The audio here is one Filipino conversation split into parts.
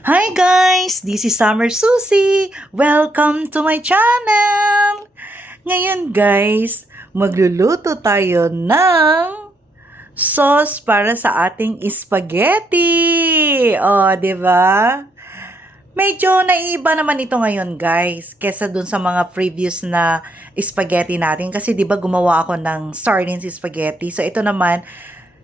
Hi guys! This is Summer Susie! Welcome to my channel! Ngayon guys, magluluto tayo ng sauce para sa ating spaghetti! O, di ba? Medyo naiiba naman ito ngayon guys, kesa dun sa mga previous na spaghetti natin. Kasi di ba gumawa ako ng sardines spaghetti. So ito naman,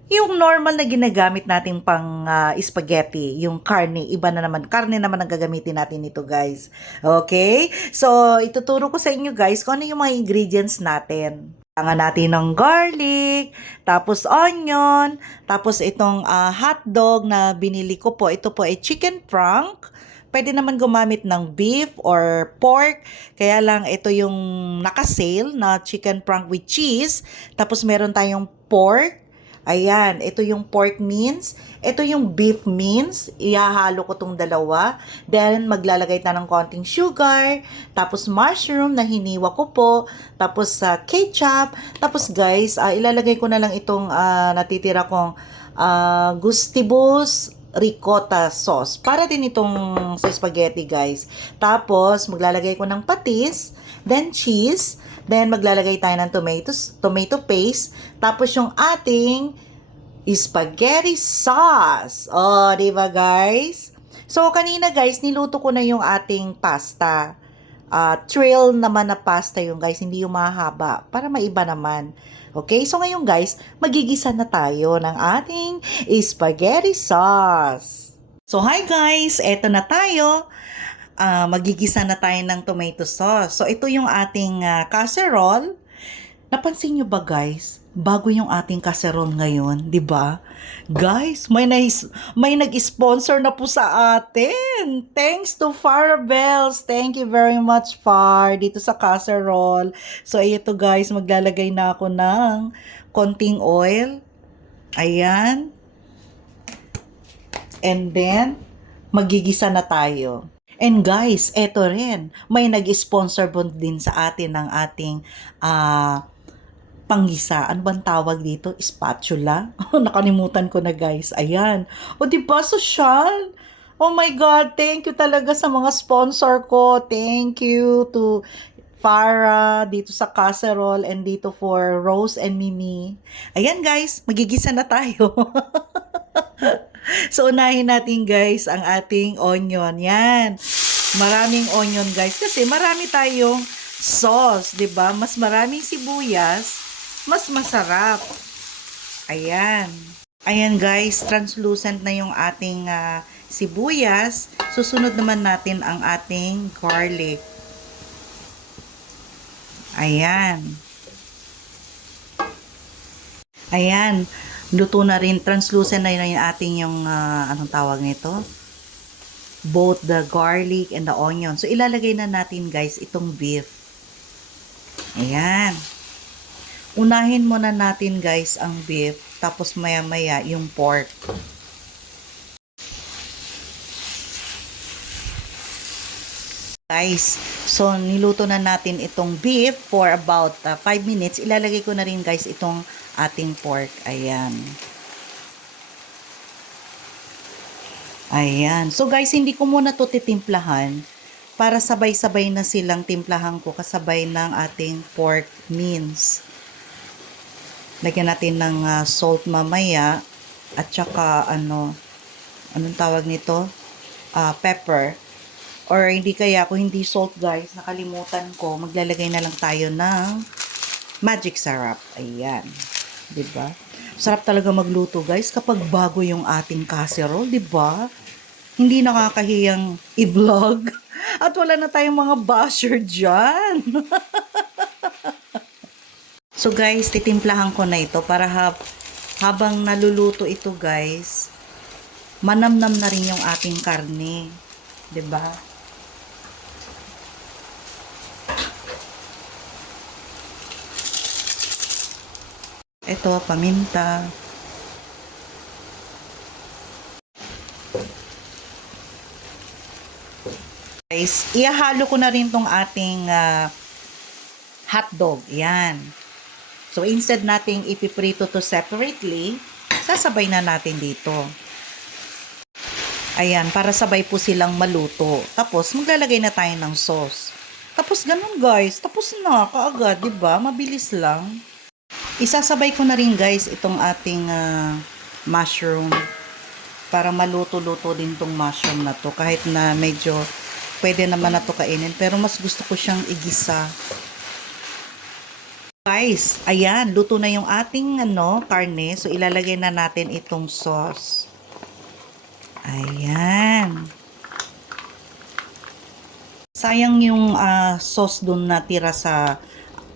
yung normal na ginagamit natin pang spaghetti, yung karne, iba na naman. Karne naman ang gagamitin natin nito, guys. Okay? So, ituturo ko sa inyo, guys, kung ano yung mga ingredients natin. Kailangan natin ng garlic, tapos onion, tapos itong hotdog na binili ko po. Ito po ay chicken frank. Pwede naman gumamit ng beef or pork. Kaya lang ito yung naka-sale na chicken frank with cheese. Tapos meron tayong pork. Ayan, ito yung pork mince. Ito yung beef mince. Ihahalo ko tong dalawa. Then, maglalagay tayo ng konting sugar. Tapos, mushroom na hiniwa ko po. Tapos, ketchup. Tapos, guys, ilalagay ko na lang itong natitira kong gustibus ricotta sauce. Para din itong sa spaghetti, guys. Tapos, maglalagay ko ng patis. Then, cheese. Then, maglalagay tayo ng tomato paste. Tapos, yung ating spaghetti sauce. Oh, di ba guys? So, kanina guys, niluto ko na yung ating pasta. Trail naman na pasta yung guys, hindi yung mahaba. Para maiba naman. Okay? So, ngayon guys, magigisa na tayo ng ating spaghetti sauce. So, hi guys! Eto na tayo. Magigisa na tayo ng tomato sauce. So, ito yung ating casserole. Napansin nyo ba guys? Bago yung ating casserole ngayon, di ba? Guys, may nag-sponsor na po sa atin. Thanks to Farabels. Thank you very much, Far, dito sa casserole. So, ito guys, maglalagay na ako ng konting oil. Ayan. And then, magigisa na tayo. And guys, eto rin, may nag-sponsor din sa atin ng ating panggisa. Ano bang tawag dito? Spatula? Nakalimutan ko na guys. Ayan. O diba, social? Oh my God, thank you talaga sa mga sponsor ko. Thank you to Farah, dito sa casserole, and dito for Rose and Mimi. Ayan guys, magigisa na tayo. So, unahin natin guys ang ating onion. Yan. Maraming onion guys. Kasi marami tayong sauce, 'di ba? Mas maraming sibuyas, mas masarap. Ayan. Ayan guys, translucent na yung ating sibuyas. Susunod naman natin ang ating garlic. Ayan. Ayan. Luto na rin, translucent na yung ating anong tawag nito? Both the garlic and the onion. So, ilalagay na natin guys itong beef. Ayan. Unahin muna natin guys ang beef, tapos maya-maya yung pork. Guys, so niluto na natin itong beef for about 5 minutes. Ilalagay ko na rin guys itong ating pork. Ayan. Ayan. So guys, hindi ko muna to titimplahan para sabay-sabay na silang timplahan ko kasabay ng ating pork mince. Lagyan natin ng salt mamaya at saka anong tawag nito? Pepper. Or hindi kaya, kung hindi salt guys, nakalimutan ko, maglalagay na lang tayo ng magic syrup. Ayan. Diba? Sarap talaga magluto guys kapag bago yung ating casserole, diba? Hindi nakakahiyang i-vlog. At wala na tayong mga basher dyan. So guys, titimplahan ko na ito para habang naluluto ito guys, manamnam na rin yung ating karne. 'Di ba? Ito, paminta. Guys, ihahalo ko na rin tong ating hotdog. Yan. So, instead nating ipiprito to separately, sasabay na natin dito. Ayan, para sabay po silang maluto. Tapos, maglalagay na tayo ng sauce. Tapos, ganun guys. Tapos na, kaagad, di ba? Mabilis lang. Isasabay ko na rin guys itong ating mushroom. Para maluto-luto din tong mushroom na to. Kahit na medyo pwede naman na to kainin. Pero mas gusto ko siyang igisa. Guys, ayan, luto na yung ating karne. So, ilalagay na natin itong sauce. Ayan. Sayang yung sauce dun natira sa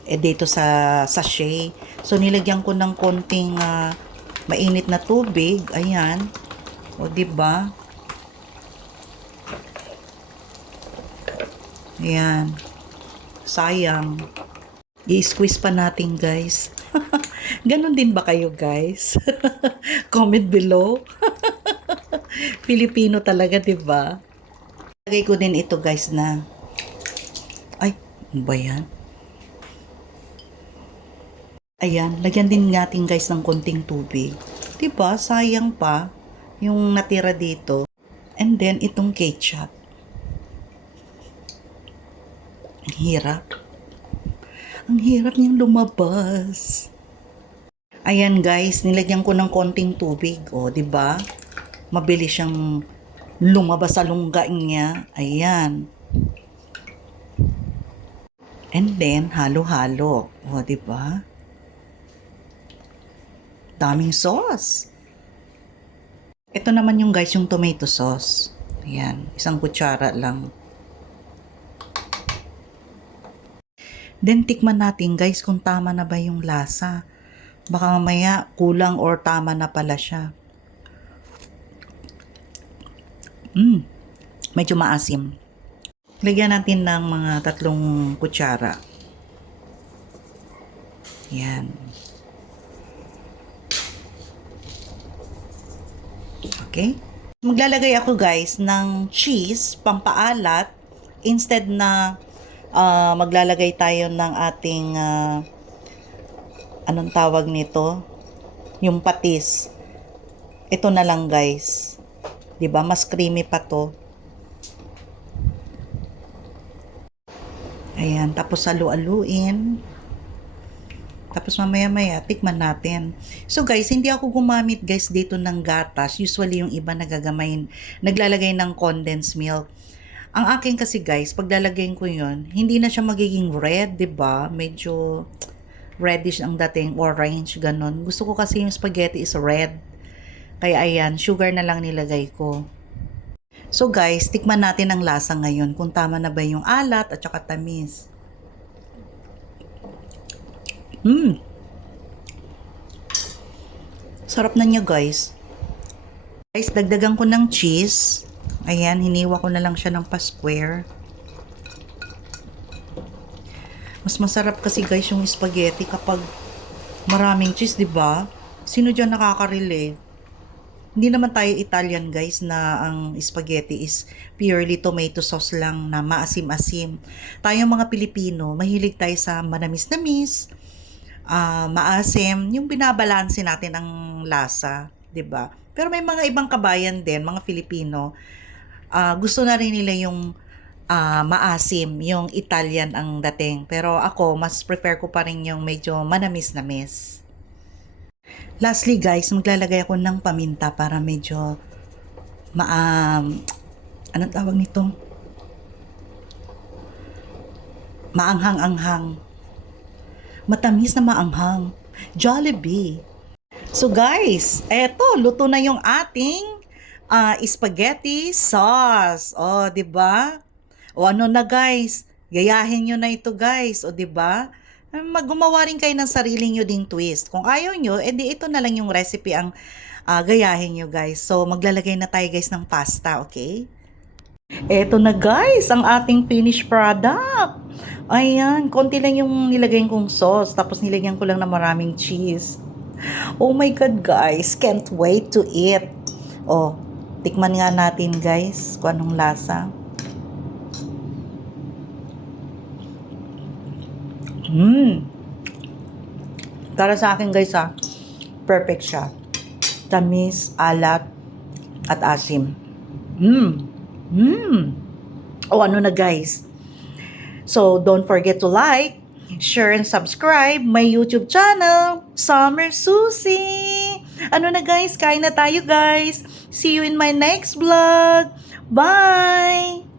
dito sa sachet. So, nilagyan ko ng konting mainit na tubig. Ayan. O, diba? Ayan. Sayang. I-squeeze pa natin, guys. Ganon din ba kayo, guys? Comment below. Filipino talaga, 'di ba? Lagay ko din ito, guys, na ay, ano ba 'yan? Ayan, lagyan din natin, guys, ng konting tubig. 'Di ba? Sayang pa yung natira dito. And then itong ketchup. Ang hirap. Ang hirap niyang lumabas. Ayan guys, nilagyan ko ng konting tubig. O, di ba? Mabilis siyang lumabas sa lungga niya. Ayan. And then, halo-halo. O, di ba? Daming sauce. Ito naman yung guys, yung tomato sauce. Ayan, isang kutsara lang. Then, tikman natin guys kung tama na ba yung lasa. Baka mamaya kulang or tama na pala siya. Medyo maasim. Lagyan natin ng mga 3 kutsara. Yan. Okay? Maglalagay ako guys ng cheese, pampaalat, instead na maglalagay tayo ng ating anong tawag nito? Yung patis. Ito na lang guys. 'Di ba? Mas creamy pa 'to. Ayan, tapos halu-haluin. Tapos mamaya-maya tikman natin. So guys, hindi ako gumamit guys dito ng gatas. Usually yung iba naglalagay ng condensed milk. Ang akin kasi guys, paglalagay ko yun, hindi na siya magiging red, 'di ba? Medyo reddish ang dating, orange, ganun. Gusto ko kasi yung spaghetti is red. Kaya ayan, sugar na lang nilagay ko. So guys, tikman natin ang lasa ngayon kung tama na ba yung alat at saka tamis. Sarap na niya guys. Guys, dagdagan ko ng cheese. Ayan, hiniwa ko na lang siya ng pa-square. Mas masarap kasi guys yung spaghetti kapag maraming cheese, 'di ba? Sino diyan nakaka-relate? Hindi naman tayo Italian guys na ang spaghetti is purely tomato sauce lang na maasim-asim. Tayong mga Pilipino, mahilig tayo sa manamis-namis, maasim, yung binabalanse natin ang lasa, 'di ba? Pero may mga ibang kabayan din, mga Filipino, gusto na rin nila yung maasim, yung Italian ang dating. Pero ako, mas prefer ko pa rin yung medyo manamis-namis. Lastly guys, maglalagay ako ng paminta para medyo anong tawag nito? Maanghang-anghang. Matamis na maanghang. Jollibee. So guys, eto, luto na yung ating spaghetti sauce. O, 'di ba? O ano na guys, gayahin nyo na ito guys. O, 'di ba? Gumawa rin kayo ng sarili nyo ding twist. Kung ayaw nyo, edi ito na lang yung recipe ang gayahin nyo guys. So, maglalagay na tayo guys ng pasta, okay? Eto na guys, ang ating finished product. Ayan, konti lang yung nilagay kong sauce. Tapos nilagyan ko lang na maraming cheese. Oh my God guys, can't wait to eat. Oh, tikman nga natin guys kung anong lasa. Para sa akin guys perfect siya. Tamis, alat, at asim. Mm. Mm. O ano na guys. So, don't forget to like, share, and subscribe my YouTube channel, Summer Susie. Ano na guys, kain na tayo guys. See you in my next vlog. Bye!